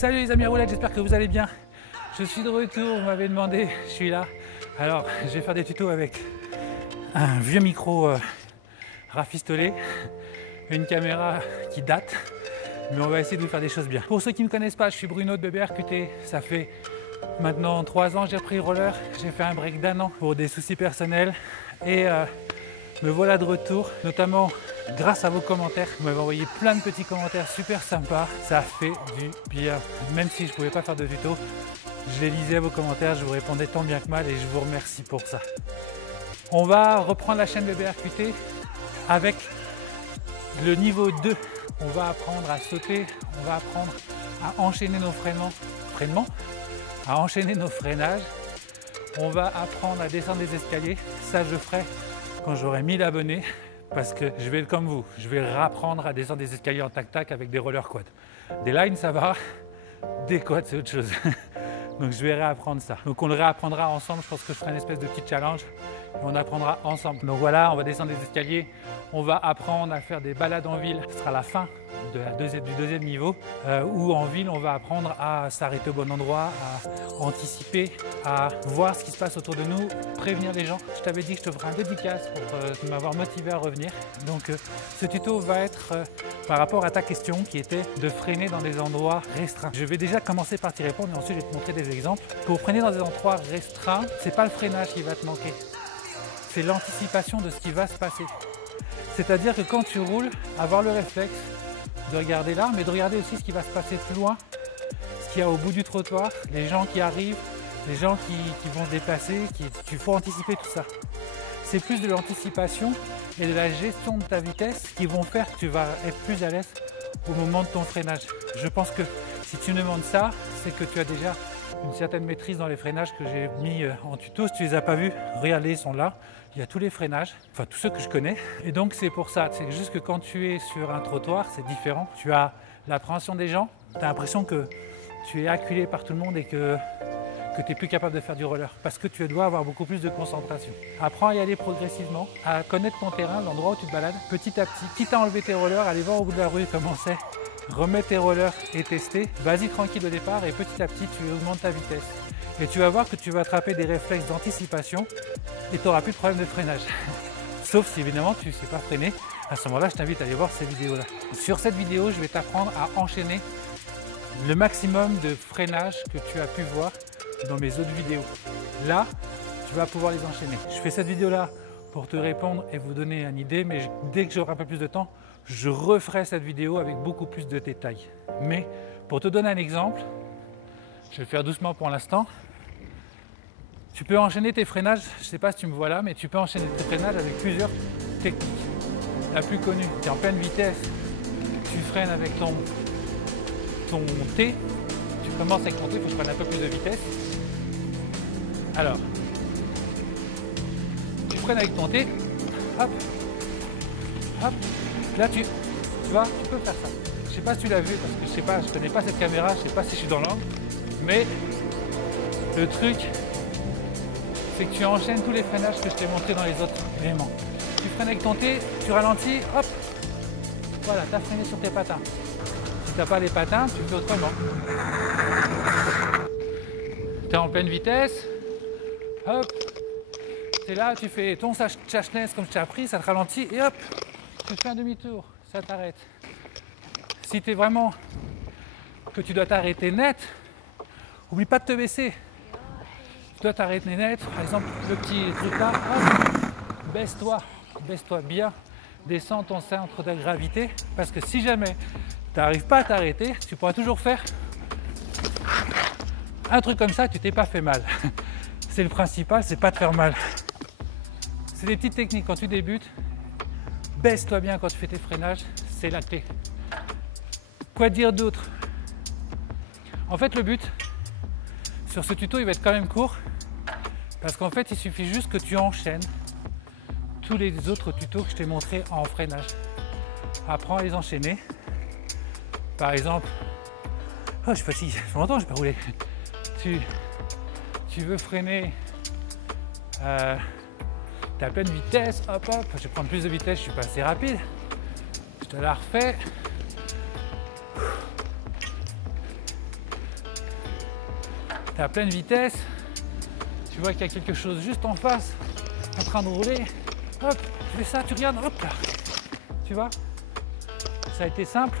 Salut les amis à roulettes, j'espère que vous allez bien. Je suis de retour, vous m'avez demandé, je suis là. Alors, je vais faire des tutos avec un vieux micro rafistolé, une caméra qui date, mais on va essayer de vous faire des choses bien. Pour ceux qui ne me connaissent pas, je suis Bruno de BBRQT. Ça fait maintenant 3 ans que j'ai repris le roller. J'ai fait un break d'1 an pour des soucis personnels et me voilà de retour, notamment grâce à vos commentaires. Vous m'avez envoyé plein de petits commentaires super sympas. Ça fait du bien. Même si je ne pouvais pas faire de tuto, je les lisais vos commentaires, je vous répondais tant bien que mal et je vous remercie pour ça. On va reprendre la chaîne BBRQT avec le niveau 2. On va apprendre à sauter, on va apprendre à enchaîner nos freinements, à enchaîner nos freinages. On va apprendre à descendre des escaliers. Ça, je ferai quand j'aurai 1000 abonnés, parce que je vais comme vous, je vais réapprendre à descendre des escaliers en tac-tac avec des rollers quad. Des lines, ça va, des quads, c'est autre chose. Donc je vais réapprendre ça. Donc on le réapprendra ensemble, je pense que je ferai une espèce de petit challenge, et on apprendra ensemble. Donc voilà, on va descendre des escaliers, on va apprendre à faire des balades en ville, ce sera la fin du deuxième niveau, où en ville on va apprendre à s'arrêter au bon endroit, à anticiper, à voir ce qui se passe autour de nous, prévenir les gens. Je t'avais dit que je te ferai un dédicace pour m'avoir motivé à revenir. Donc ce tuto va être par rapport à ta question qui était de freiner dans des endroits restreints. Je vais déjà commencer par t'y répondre et ensuite je vais te montrer des exemples. Pour freiner dans des endroits restreints, c'est pas le freinage qui va te manquer, c'est l'anticipation de ce qui va se passer. C'est-à-dire que quand tu roules, avoir le réflexe de regarder là, mais de regarder aussi ce qui va se passer plus loin, ce qu'il y a au bout du trottoir, les gens qui arrivent, les gens qui vont se déplacer, il faut anticiper tout ça. C'est plus de l'anticipation et de la gestion de ta vitesse qui vont faire que tu vas être plus à l'aise au moment de ton freinage. Je pense que si tu me demandes ça, c'est que tu as déjà une certaine maîtrise dans les freinages que j'ai mis en tuto. Si tu les as pas vus, regardez, ils sont là. Il y a tous les freinages, enfin tous ceux que je connais. Et donc c'est pour ça, c'est juste que quand tu es sur un trottoir, c'est différent. Tu as l'appréhension des gens, tu as l'impression que tu es acculé par tout le monde et que tu n'es plus capable de faire du roller parce que tu dois avoir beaucoup plus de concentration. Apprends à y aller progressivement, à connaître ton terrain, l'endroit où tu te balades, petit à petit. Quitte à enlever tes rollers, aller voir au bout de la rue comment c'est, remets tes rollers et tester. Vas-y tranquille au départ et petit à petit tu augmentes ta vitesse. Et tu vas voir que tu vas attraper des réflexes d'anticipation et tu n'auras plus de problème de freinage. Sauf si évidemment tu ne sais pas freiner. À ce moment-là, je t'invite à aller voir ces vidéos-là. Sur cette vidéo, je vais t'apprendre à enchaîner le maximum de freinages que tu as pu voir dans mes autres vidéos. Là, tu vas pouvoir les enchaîner. Je fais cette vidéo-là pour te répondre et vous donner une idée, mais dès que j'aurai un peu plus de temps, je referai cette vidéo avec beaucoup plus de détails. Mais pour te donner un exemple, je vais le faire doucement pour l'instant. Tu peux enchaîner tes freinages, je ne sais pas si tu me vois là, mais tu peux enchaîner tes freinages avec plusieurs techniques. La plus connue, tu es en pleine vitesse, tu freines avec ton T, tu commences avec ton T, il faut que je prenne un peu plus de vitesse. Alors, tu freines avec ton T, hop, hop, là tu vois, tu peux faire ça. Je ne sais pas si tu l'as vu, parce que je sais pas, je ne connais pas cette caméra, je ne sais pas si je suis dans l'angle, mais le truc, c'est que tu enchaînes tous les freinages que je t'ai montré dans les autres éléments. Tu freines avec ton T, tu ralentis, hop, voilà, tu as freiné sur tes patins. Si tu n'as pas les patins, tu fais autrement. Tu es en pleine vitesse, hop, tu es là, tu fais ton chasse-laisse comme je t'ai appris, ça te ralentit et hop, tu fais un demi-tour, ça t'arrête. Si tu es vraiment que tu dois t'arrêter net, oublie pas de te baisser. Tu dois t'arrêter net, par exemple le petit truc là, baisse-toi bien, descends ton centre de gravité, parce que si jamais tu n'arrives pas à t'arrêter, tu pourras toujours faire un truc comme ça, tu t'es pas fait mal. C'est le principal, c'est pas de faire mal. C'est des petites techniques quand tu débutes, baisse-toi bien quand tu fais tes freinages, c'est la clé. Quoi dire d'autre? En fait le but, sur ce tuto il va être quand même court, parce qu'en fait il suffit juste que tu enchaînes tous les autres tutos que je t'ai montrés en freinage. Apprends à les enchaîner. Par exemple, oh je suis fatigué, ça fait longtemps que je n'ai pas roulé. Tu veux freiner, tu es à pleine vitesse, hop hop, je vais prendre plus de vitesse, je suis pas assez rapide. Je te la refais. et à pleine vitesse, tu vois qu'il y a quelque chose juste en face, en train de rouler, hop, tu fais ça, tu regardes, hop là, tu vois, ça a été simple,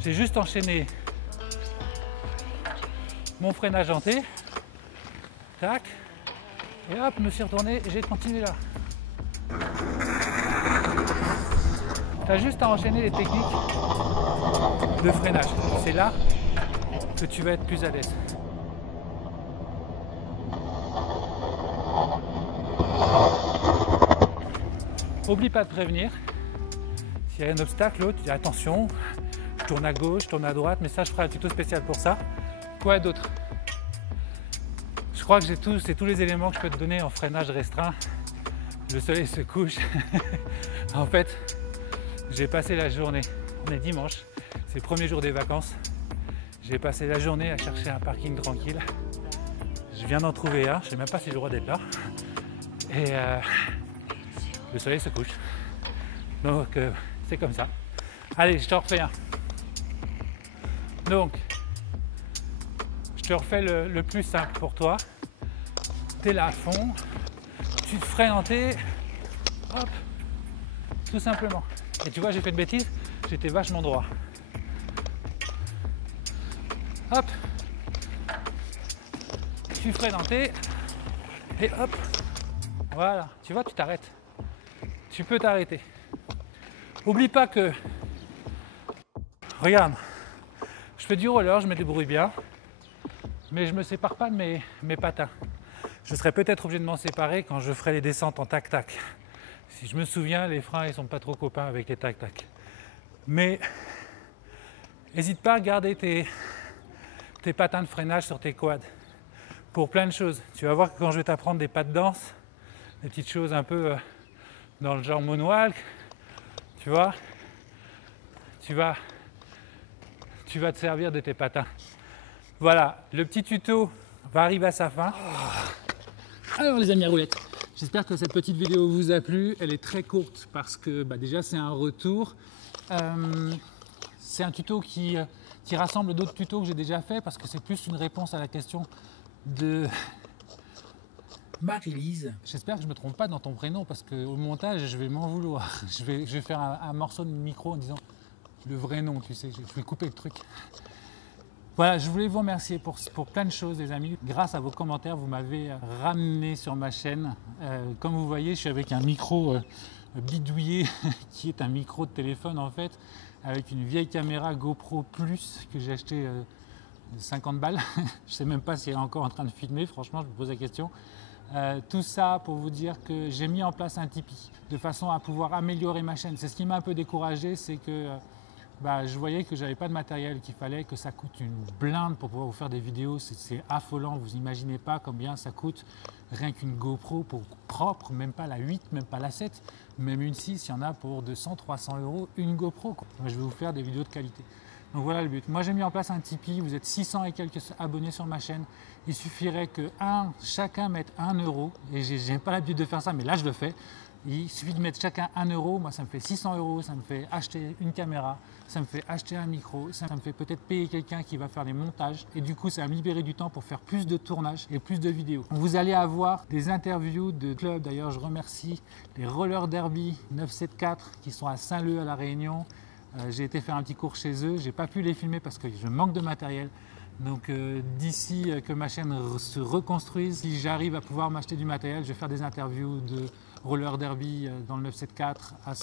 j'ai juste enchaîné mon freinage en T, tac, et hop, me suis retourné et j'ai continué là. Tu as juste à enchaîner les techniques de freinage, c'est là que tu vas être plus à l'aise. Oublie pas de prévenir. S'il y a un obstacle, l'autre, tu dis attention, je tourne à gauche, je tourne à droite, mais ça je ferai un tuto spécial pour ça. Quoi d'autre? Je crois que c'est tous les éléments que je peux te donner en freinage restreint. Le soleil se couche. En fait, j'ai passé la journée, on est dimanche, c'est le premier jour des vacances. J'ai passé la journée à chercher un parking tranquille. Je viens d'en trouver un, je ne sais même pas si j'ai le droit d'être là. Et le soleil se couche. Donc c'est comme ça. Allez, je te refais un. Donc, je te refais le plus simple pour toi. Tu es là à fond, tu te freines en T, hop, tout simplement. Et tu vois, j'ai fait de bêtises, j'étais vachement droit. Hop, tu freines en T, et hop, voilà, tu vois, tu t'arrêtes. Tu peux t'arrêter. Oublie pas que, regarde, je fais du roller, je me débrouille bien, mais je ne me sépare pas de mes patins. Je serai peut-être obligé de m'en séparer quand je ferai les descentes en tac-tac. Si je me souviens, les freins, ils sont pas trop copains avec les tac-tac. Mais n'hésite pas à garder tes patins de freinage sur tes quads pour plein de choses. Tu vas voir que quand je vais t'apprendre des pas de danse, des petites choses un peu dans le genre moonwalk, tu vois, tu vas te servir de tes patins. Voilà, le petit tuto va arriver à sa fin. Alors les amis à roulettes, j'espère que cette petite vidéo vous a plu. Elle est très courte parce que déjà c'est un retour. C'est un tuto qui rassemble d'autres tutos que j'ai déjà fait parce que c'est plus une réponse à la question de Marie-Lise. J'espère que je ne me trompe pas dans ton prénom parce qu'au montage je vais m'en vouloir. Je vais faire un morceau de micro en disant le vrai nom, tu sais, je vais couper le truc. Voilà, je voulais vous remercier pour plein de choses les amis. Grâce à vos commentaires, vous m'avez ramené sur ma chaîne. Comme vous voyez, je suis avec un micro bidouillé qui est un micro de téléphone en fait, avec une vieille caméra GoPro Plus que j'ai acheté 50 balles. Je ne sais même pas si elle est encore en train de filmer, franchement, je me pose la question. Tout ça pour vous dire que j'ai mis en place un Tipeee de façon à pouvoir améliorer ma chaîne. C'est ce qui m'a un peu découragé, c'est que je voyais que j'avais pas de matériel, qu'il fallait que ça coûte une blinde pour pouvoir vous faire des vidéos. C'est affolant, vous imaginez pas combien ça coûte rien qu'une GoPro propre, même pas la 8, même pas la 7, même une 6, il y en a pour 200-300 €, une GoPro. Moi, je vais vous faire des vidéos de qualité. Donc voilà le but. Moi j'ai mis en place un Tipeee, vous êtes 600 et quelques abonnés sur ma chaîne. Il suffirait que chacun mette 1 €, et j'ai pas l'habitude de faire ça, mais là je le fais. Il suffit de mettre chacun 1 €, moi ça me fait 600 €, ça me fait acheter une caméra, ça me fait acheter un micro, ça me fait peut-être payer quelqu'un qui va faire les montages et du coup ça va me libérer du temps pour faire plus de tournages et plus de vidéos. Donc, vous allez avoir des interviews de clubs, d'ailleurs je remercie les Roller Derby 974 qui sont à Saint-Leu à La Réunion. J'ai été faire un petit cours chez eux, j'ai pas pu les filmer parce que je manque de matériel. Donc d'ici que ma chaîne se reconstruise, si j'arrive à pouvoir m'acheter du matériel, je vais faire des interviews de Roller Derby dans le 974 à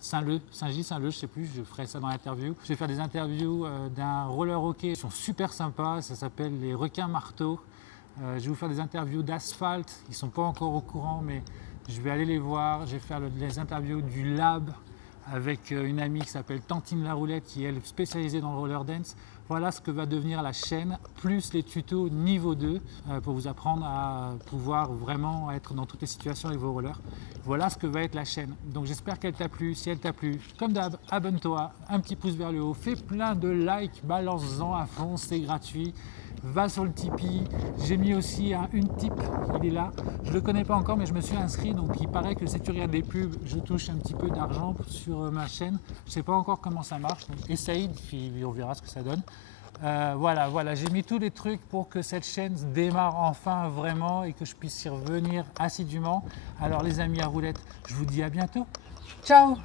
Saint-Leu, Saint-Gilles, Saint-Leu, je sais plus, je ferai ça dans l'interview. Je vais faire des interviews d'un roller hockey, ils sont super sympas, ça s'appelle les requins marteaux. Je vais vous faire des interviews d'asphalte, ils sont pas encore au courant mais je vais aller les voir. Je vais faire les interviews du lab avec une amie qui s'appelle Tantine Laroulette qui est spécialisée dans le roller dance. Voilà ce que va devenir la chaîne, plus les tutos niveau 2 pour vous apprendre à pouvoir vraiment être dans toutes les situations avec vos rollers. Voilà ce que va être la chaîne. Donc j'espère qu'elle t'a plu. Si elle t'a plu, comme d'hab, abonne-toi, un petit pouce vers le haut, fais plein de likes, balance-en à fond, c'est gratuit. Va sur le Tipeee, j'ai mis aussi un Untip, il est là, je ne le connais pas encore mais je me suis inscrit, donc il paraît que si tu regardes des pubs, je touche un petit peu d'argent sur ma chaîne, je ne sais pas encore comment ça marche, donc essaye, puis on verra ce que ça donne. Voilà, j'ai mis tous les trucs pour que cette chaîne démarre enfin vraiment et que je puisse y revenir assidûment. Alors les amis à roulettes, je vous dis à bientôt. Ciao!